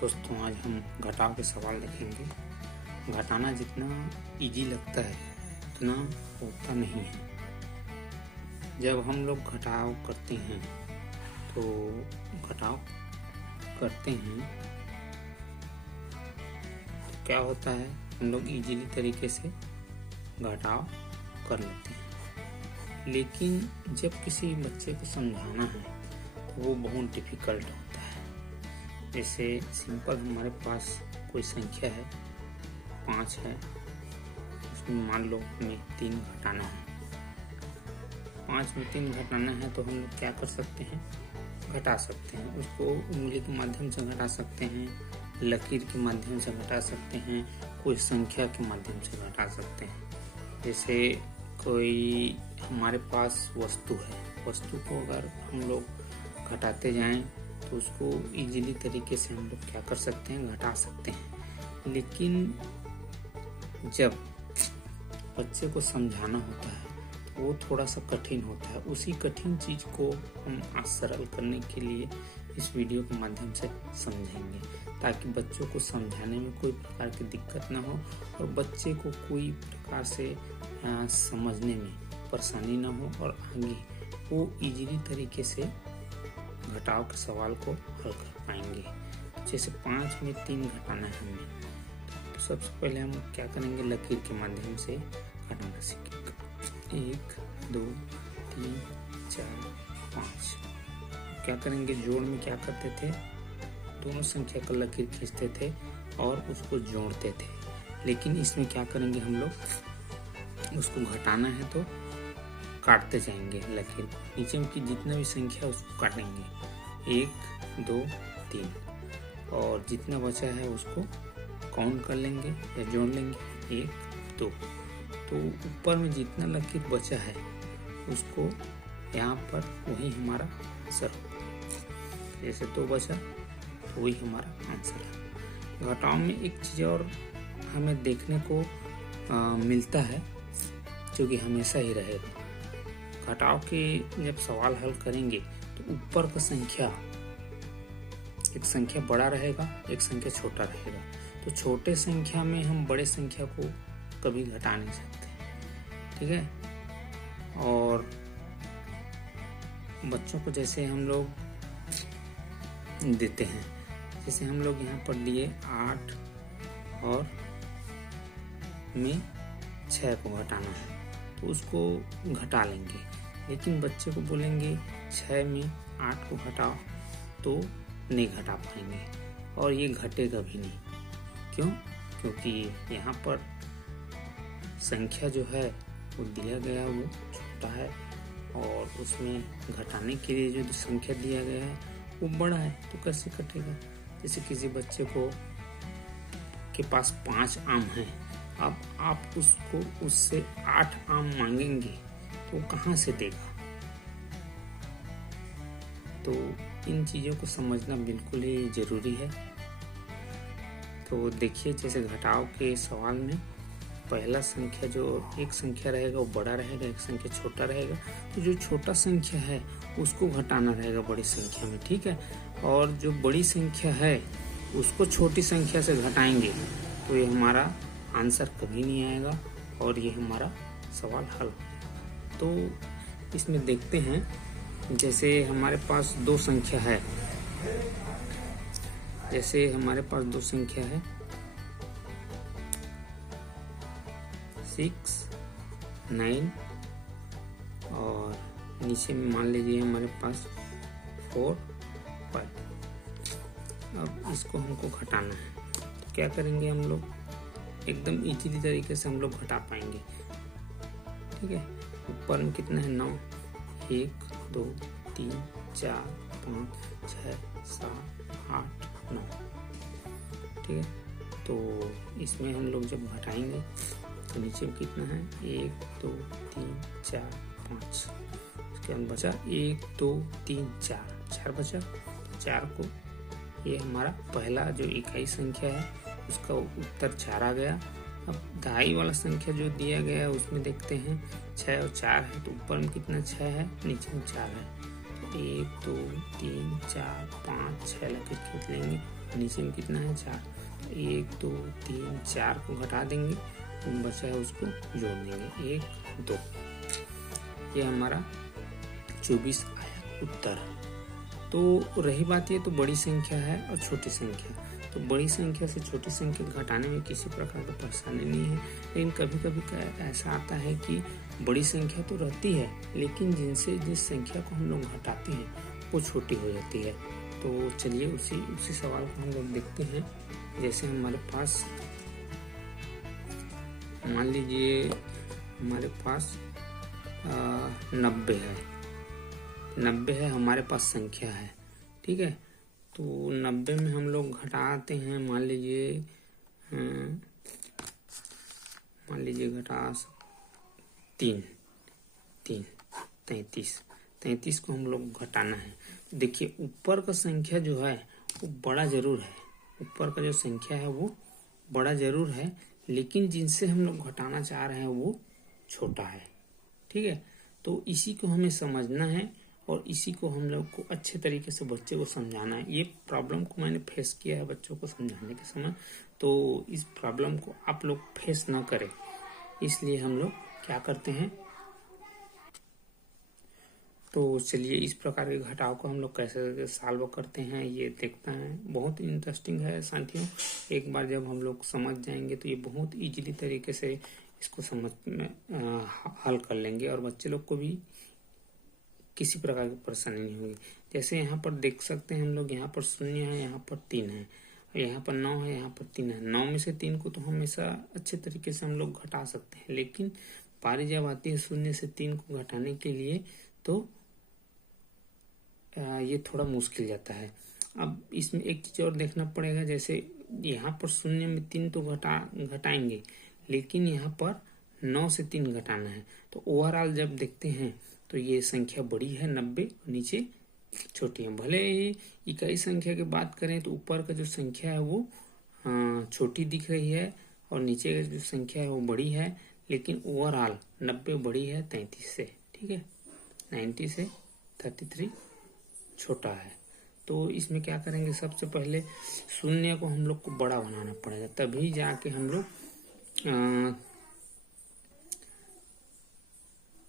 दोस्तों आज हम घटाव के सवाल देखेंगे। घटाना जितना इजी लगता है उतना होता नहीं है। जब हम लोग घटाव करते हैं तो क्या होता है, हम लोग इजीली तरीके से घटाव कर लेते हैं, लेकिन जब किसी बच्चे को समझाना है तो वो बहुत डिफिकल्ट होता है। जैसे सिंपल हमारे पास कोई संख्या है 5 है, उसमें मान लो हमें 3 घटाना है। 5 में 3 घटाना है तो हम लोग क्या कर सकते हैं, घटा सकते हैं। उसको उंगली के माध्यम से घटा सकते हैं, लकीर के माध्यम से घटा सकते हैं, कोई संख्या के माध्यम से घटा सकते हैं। जैसे कोई हमारे पास वस्तु है, वस्तु को अगर हम लोग घटाते जाएं तो उसको इजीली तरीके से हम लोग क्या कर सकते हैं, घटा सकते हैं। लेकिन जब बच्चे को समझाना होता है तो वो थोड़ा सा कठिन होता है। उसी कठिन चीज को हम आज सरल करने के लिए इस वीडियो के माध्यम से समझेंगे, ताकि बच्चों को समझाने में कोई प्रकार की दिक्कत ना हो और बच्चे को कोई प्रकार से समझने में परेशानी ना हो और आगे वो इजीली तरीके से घटाव के सवाल को हल कर पाएंगे। जैसे 5 में 3 घटाना है हमें, तो सबसे पहले हम क्या करेंगे, लकीर के माध्यम से घटाना सीखेंगे। 1 2 3 4 5। क्या करेंगे, जोड़ में क्या करते थे, दोनों संख्या का लकीर खींचते थे और उसको जोड़ते थे। लेकिन इसमें क्या करेंगे, हम लोग उसको घटाना है तो काटते जाएंगे लकीर को, नीचे की जितना भी संख्या है उसको काटेंगे 1 2 3 और जितना बचा है उसको काउंट कर लेंगे या जोड़ लेंगे 1 2। तो ऊपर में जितना लकीर बचा है उसको यहाँ पर वही हमारा आंसर होगा। जैसे 2 बचा तो वही हमारा आंसर है। घटाव में एक चीज़ और हमें देखने को मिलता है जो कि हमेशा ही रहेगा। घटाव के जब सवाल हल करेंगे तो ऊपर का संख्या, एक संख्या बड़ा रहेगा, एक संख्या छोटा रहेगा। तो छोटे संख्या में हम बड़े संख्या को कभी घटा नहीं सकते, ठीक है। और बच्चों को जैसे हम लोग देते हैं, जैसे हम लोग यहाँ पर लिए 8 और में 6 को घटाना है तो उसको घटा लेंगे। लेकिन बच्चे को बोलेंगे 6 में 8 को घटाओ तो नहीं घटा पाएंगे और ये घटेगा भी नहीं। क्यों? क्योंकि यहाँ पर संख्या जो है वो दिया गया वो छोटा है और उसमें घटाने के लिए जो संख्या दिया गया है वो बड़ा है, तो कैसे कटेगा। जैसे किसी बच्चे को के पास 5 आम है, अब आप उसको उससे 8 आम मांगेंगे तो कहाँ से देगा। तो इन चीज़ों को समझना बिल्कुल ही ज़रूरी है। तो देखिए, जैसे घटाव के सवाल में पहला संख्या जो एक संख्या रहेगा वो बड़ा रहेगा, एक संख्या छोटा रहेगा। तो जो छोटा संख्या है उसको घटाना रहेगा बड़ी संख्या में, ठीक है। और जो बड़ी संख्या है उसको छोटी संख्या से घटाएंगे तो ये हमारा आंसर कभी नहीं आएगा और ये हमारा सवाल हल। तो इसमें देखते हैं, जैसे हमारे पास 2 संख्या है, जैसे हमारे पास 2 संख्या है 6 9 और नीचे में मान लीजिए हमारे पास 4 5। अब इसको हमको घटाना है तो क्या करेंगे, हम लोग एकदम इजीली तरीके से हम लोग घटा पाएंगे, ठीक है। ऊपर में कितना है 9, 1 2 3 4 5 6 7 8 9, ठीक है। तो इसमें हम लोग जब घटाएंगे तो नीचे में कितना है 1 2 3 4 5, उसके बाद बचा 1 2 3 4 बचा। 4 को ये हमारा पहला जो इकाई संख्या है उसका उत्तर 4 आ गया। अब दहाई वाला संख्या जो दिया गया है उसमें देखते हैं 6 और 4 है, तो ऊपर में कितना 6 है, नीचे में 4 है। 1 2 3 4 5 6 लकीर खींच लेंगे नीचे में कितना है 4, 1 2 3 4 को घटा देंगे, तो बचा है उसको जोड़ देंगे 1 2। ये हमारा 24 आया उत्तर। तो रही बात ये तो बड़ी संख्या है और छोटी संख्या, तो बड़ी संख्या से छोटी संख्या घटाने में किसी प्रकार की परेशानी नहीं है। लेकिन कभी कभी ऐसा आता है कि बड़ी संख्या तो रहती है, लेकिन जिस संख्या को हम लोग घटाते हैं वो छोटी हो जाती है। तो चलिए उसी सवाल को हम लोग देखते हैं। जैसे हमारे पास मान लीजिए हमारे पास 90 है, 90 है हमारे पास संख्या है, ठीक है। तो 90 में हम लोग घटाते हैं, मान लीजिए घटा 3 33 को हम लोग घटाना है। देखिए ऊपर का संख्या जो है वो बड़ा जरूर है, ऊपर का जो संख्या है वो बड़ा जरूर है, लेकिन जिनसे हम लोग घटाना चाह रहे हैं वो छोटा है, ठीक है। तो इसी को हमें समझना है और इसी को हम लोग को अच्छे तरीके से बच्चे को समझाना है। ये प्रॉब्लम को मैंने फेस किया है बच्चों को समझाने के समय, तो इस प्रॉब्लम को आप लोग फेस ना करें, इसलिए हम लोग क्या करते हैं। तो चलिए इस प्रकार के घटाव को हम लोग कैसे सॉल्व करते हैं ये देखते हैं। बहुत इंटरेस्टिंग है साथियों, एक बार जब हम लोग समझ जाएंगे तो ये बहुत इजीली तरीके से इसको समझ में हल कर लेंगे और बच्चे लोग को भी किसी प्रकार की परेशानी नहीं होगी। जैसे यहाँ पर देख सकते हैं हम लोग, यहाँ पर 0 है, यहाँ पर 3 है, यहाँ पर 9 है, यहाँ पर 3 है। 9 में से 3 को तो हमेशा अच्छे तरीके से हम लोग घटा सकते हैं, लेकिन बारी जब आती है 0 से 3 को घटाने के लिए तो ये थोड़ा मुश्किल जाता है। अब इसमें एक चीज और देखना पड़ेगा, जैसे यहाँ पर 0 में 3 तो घटाएंगे, लेकिन यहाँ पर 9 से 3 घटाना है। तो ओवरऑल जब देखते हैं तो ये संख्या बड़ी है 90, नीचे छोटी है। भले ही इकाई संख्या की बात करें तो ऊपर का जो संख्या है वो छोटी दिख रही है और नीचे का जो संख्या है वो बड़ी है, लेकिन ओवरऑल 90 बड़ी है 33 से, ठीक है। 90 से 33 छोटा है। तो इसमें क्या करेंगे, सबसे पहले 0 को हम लोग को बड़ा बनाना पड़ेगा, तभी जाके हम लोग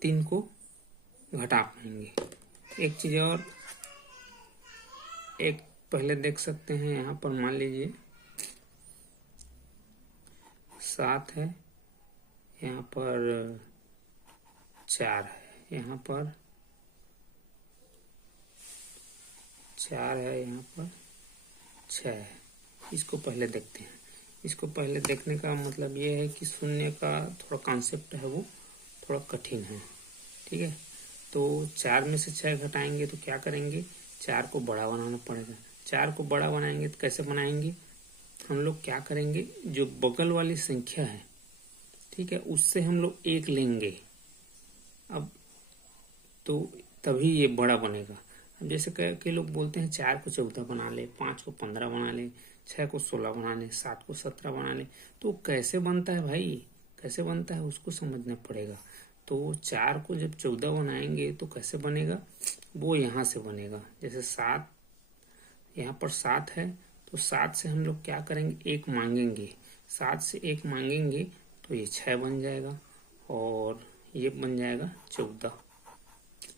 3 को घटा पाएंगे। एक चीज और एक पहले देख सकते हैं, यहाँ पर मान लीजिए 7 है, यहाँ पर 4 है, यहाँ पर 4 है, यहाँ पर 6 है। इसको पहले देखते हैं। इसको पहले देखने का मतलब ये है कि 0 का थोड़ा कॉन्सेप्ट है वो थोड़ा कठिन है, ठीक है। तो 4 में से 6 घटाएंगे तो क्या करेंगे, 4 को बड़ा बनाना पड़ेगा। 4 को बड़ा बनाएंगे तो कैसे बनाएंगे, हम लोग क्या करेंगे, जो बगल वाली संख्या है, ठीक है, उससे हम लोग 1 लेंगे। अब तो तभी ये बड़ा बनेगा। अब जैसे कई लोग बोलते हैं 4 को 14 बना ले, 5 को 15 बना ले, 6 को 16 बना ले, 7 को 17 बना ले, तो कैसे बनता है भाई, कैसे बनता है उसको समझना पड़ेगा। तो 4 को जब 14 बनाएंगे तो कैसे बनेगा, वो यहाँ से बनेगा। जैसे 7, यहाँ पर 7 है तो 7 से हम लोग क्या करेंगे, 1 मांगेंगे। 7 से 1 मांगेंगे तो ये 6 बन जाएगा और ये बन जाएगा 14,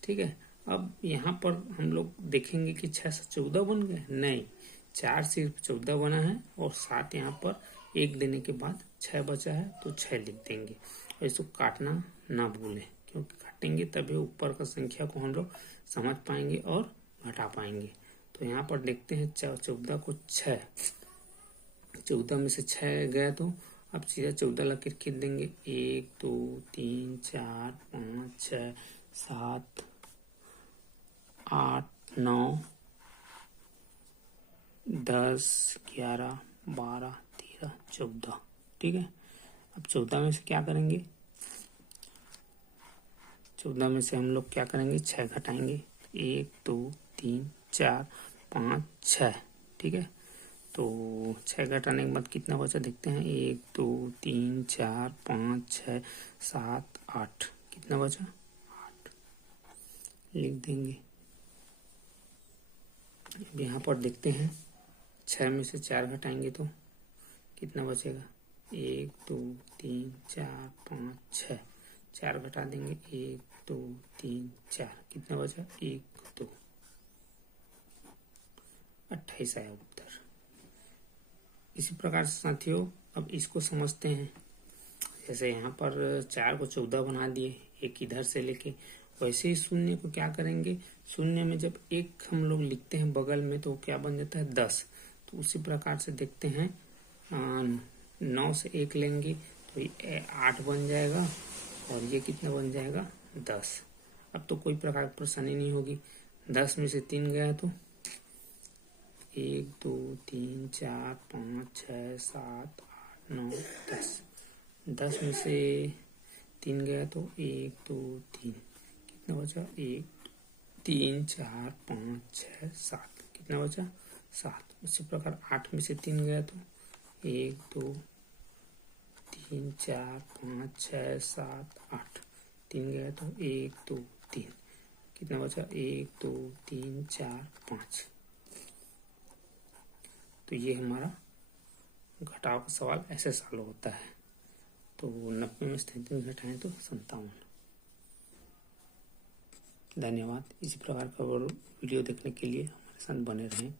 ठीक है। अब यहाँ पर हम लोग देखेंगे कि 6 से 14 बन गए, नहीं, 4 सिर्फ 14 बना है और 7 यहाँ पर 1 देने के बाद 6 बचा है तो 6 लिख देंगे। और इसको काटना ना भूलें, क्योंकि काटेंगे तभी ऊपर का संख्या को हम लोग समझ पाएंगे और घटा पाएंगे। तो यहाँ पर देखते हैं 14 को 6, 14 में से 6 गया तो अब सीधा 14 लकीर खींच देंगे। 1 2 3 4 5 6 7 8 9 10 11 12 13 14, ठीक है। अब 14 में से क्या करेंगे, 14 में से हम लोग क्या करेंगे, 6 घटाएंगे। 1 2 3 4 5 6, ठीक है। तो 6 घटाने के बाद कितना बचा देखते हैं, 1 2 3 4 5 6 7 8, कितना बचा, 8 लिख देंगे। अब यहाँ पर देखते हैं 6 में से 4 घटाएंगे तो कितना बचेगा? 1 2 3 4 5 6। 4 घटा देंगे 1 2 3 4, कितना बचा? 1 2। 28 आया उत्तर। इसी प्रकार से साथियों अब इसको समझते हैं। जैसे यहाँ पर 4 को 14 बना दिए एक इधर से लेके, वैसे ही शून्य को क्या करेंगे? शून्य में जब एक हम लोग लिखते हैं बगल में तो क्या बन जाता है? 10। तो उसी प्रकार से देखते हैं 9 से 1 लेंगे तो ये 8 बन जाएगा और ये कितना बन जाएगा? 10। अब तो कोई प्रकार की परेशानी नहीं होगी। 10 में से 3 गया तो 1 2 3 4 5 6 7 8 9 10। 10 में से 3 गया तो 1 2 3, कितना बचा? 1 3 4 5 6 7, कितना बचा? 7। उसी प्रकार 8 में से 3 गया तो 1 2 3 4 5 6 7 8, 3 गया तो 1 2 3, कितना बचा? 1 2 3 4 5। तो ये हमारा घटाव का सवाल ऐसे सॉल्व होता है। तो 90 में से 33 घटाएं तो 57। धन्यवाद। इसी प्रकार का वीडियो देखने के लिए हमारे साथ बने रहें।